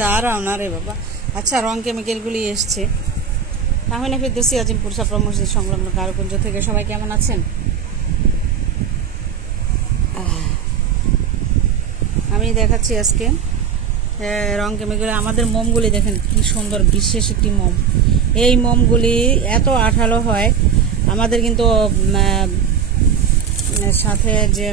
দাঁড়াও না রে বাবা। আচ্ছা, রং কেমিক্যালগুলি এসছে। তাহলে ফেরদৌসী আজিমপুর ছাপড়া মসজিদ সংলগ্ন কারুকুঞ্জ থেকে সবাই কেমন আছেন? আমি দেখাচ্ছি আজকে রং কেমিক্যাল। আমাদের মোমগুলি দেখেন কি সুন্দর, বিশেষ একটি মোম। এই মোমগুলি এত আঠালো হয়। আমাদের কিন্তু সাথে যে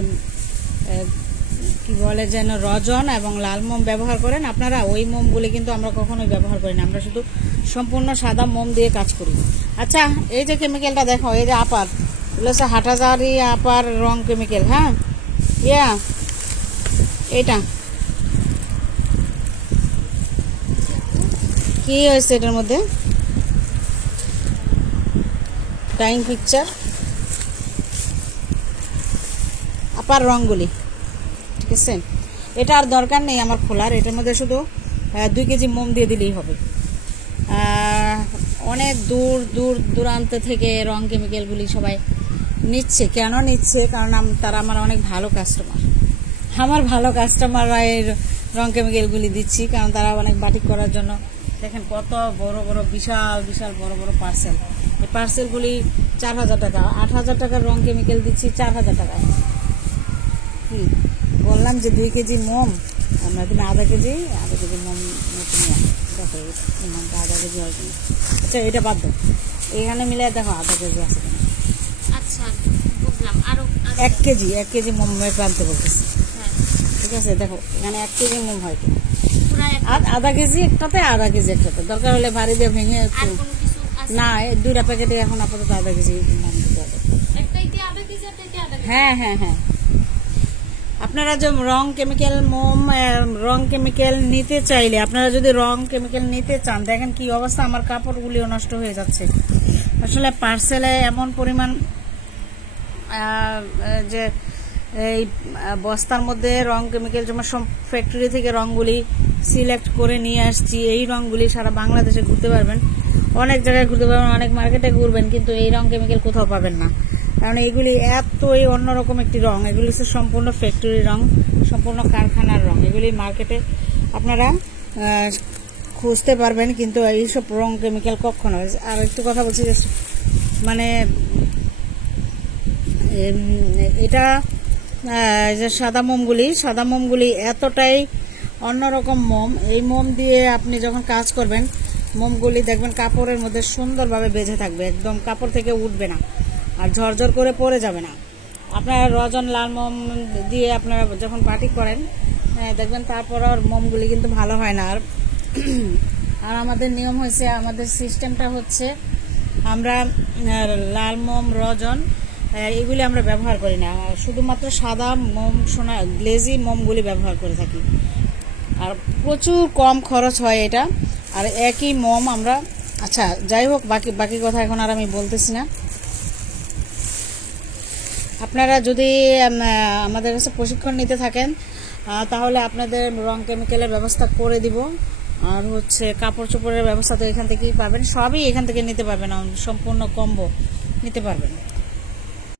কি বলে যেন রজন এবং লাল মোম ব্যবহার করেন আপনারা, ওই মোমগুলি কিন্তু আমরা কখনোই ব্যবহার করি না। আমরা শুধু সম্পূর্ণ সাদা মোম দিয়ে কাজ করি। আচ্ছা, এই যে কেমিক্যালটা দেখো, এই যে আপার, এগুলো হচ্ছে হাটহাজারী আপার রং কেমিক্যাল। হ্যাঁ, এটা কি হয়েছে এটার মধ্যে? টাইম পিকচার আপার রঙগুলি, ঠিক আছে। এটা আর দরকার নেই আমার খোলার। এটার মধ্যে শুধু 2 কেজি মোম দিয়ে দিলেই হবে। অনেক দূর দূর দূরান্ত থেকে রং কেমিক্যালগুলি সবাই নিচ্ছে। কেন নিচ্ছে? কারণ তারা আমার অনেক ভালো কাস্টমার। আমার ভালো কাস্টমাররা এই রং কেমিক্যালগুলি দিচ্ছি, কারণ তারা অনেক বাটিক করার জন্য। দেখেন কত বড় বড় বিশাল বিশাল বড় বড় পার্সেল। এই পার্সেলগুলি 4000 টাকা। 8000 টাকার রং কেমিক্যাল দিচ্ছি 4000 টাকায়। কি বললাম যে 2 কেজি মোম, আমরা কিন্তু আধা কেজি মোম দেখো, এই মোমটা আধা কেজি হয় কিনা। আচ্ছা, এটা বাদ দাও, এখানে মিলে দেখো আধা কেজি আছে কিনা। আচ্ছা, বুঝলাম। আরো 1 কেজি মোম আনতে বলতেছি। ঠিক আছে, দেখো এখানে 1 কেজি মোম হয় কিনা। আধা কেজি একটাতে, আধা কেজি একটাতে। দরকার হলে ভারী দিয়ে ভেঙে না, 2টা প্যাকেটে এখন আপাতত আধা কেজি মোম দিতে হবে। হ্যাঁ হ্যাঁ হ্যাঁ, আপনারা যে রং কেমিক্যাল মোম রং কেমিক্যাল নিতে চাইলে, আপনারা যদি রং কেমিক্যাল নিতে চান, দেখেন কি অবস্থা, আমার কাপড়গুলিও নষ্ট হয়ে যাচ্ছে। আসলে পার্সেলে এমন পরিমাণ যে এই বস্তার মধ্যে রং কেমিক্যাল, যেমন সব ফ্যাক্টরি থেকে রংগুলি সিলেক্ট করে নিয়ে আসছি। এই রংগুলি সারা বাংলাদেশে ঘুরতে পারবেন, অনেক জায়গায় ঘুরতে পারবেন, অনেক মার্কেটে ঘুরবেন, কিন্তু এই রং কেমিক্যাল কোথাও পাবেন না। কারণ এইগুলি এতই অন্যরকম একটি রং। এগুলি হচ্ছে সম্পূর্ণ ফ্যাক্টরি রং, সম্পূর্ণ কারখানার রং। এগুলি মার্কেটে আপনারা খুঁজতে পারবেন, কিন্তু এইসব রং কেমিক্যাল কখনো। আর একটু কথা বলছি, মানে এটা যে সাদা মোমগুলি এতটাই অন্যরকম মোম। এই মোম দিয়ে আপনি যখন কাজ করবেন, মোমগুলি দেখবেন কাপড়ের মধ্যে সুন্দরভাবে বেঁধে থাকবে, একদম কাপড় থেকে উঠবে না, আর ঝরঝর করে পড়ে যাবে না। আপনারা রজন লাল মোম দিয়ে আপনারা যখন বাটিক করেন, দেখবেন তারপর আর মোমগুলি কিন্তু ভালো হয় না। আর আমাদের নিয়ম হয়েছে, আমাদের সিস্টেমটা হচ্ছে, আমরা লাল মোম, রজন এগুলি আমরা ব্যবহার করি না। শুধুমাত্র সাদা মোম, সোনা গ্লেজি মোমগুলি ব্যবহার করে থাকি। আর প্রচুর কম খরচ হয় এটা, আর একই মোম আমরা। আচ্ছা, যাই হোক, বাকি কথা এখন আর আমি বলতেছি না। আপনারা যদি আমাদের কাছে প্রশিক্ষণ নিতে থাকেন, তাহলে আপনাদের রং কেমিক্যালের ব্যবস্থা করে দিব। আর হচ্ছে কাপড় চোপড়ের ব্যবস্থা তো এখান থেকেই পাবেন, সবই এখান থেকে নিতে পারবেন, সম্পূর্ণ কম্বো নিতে পারবেন।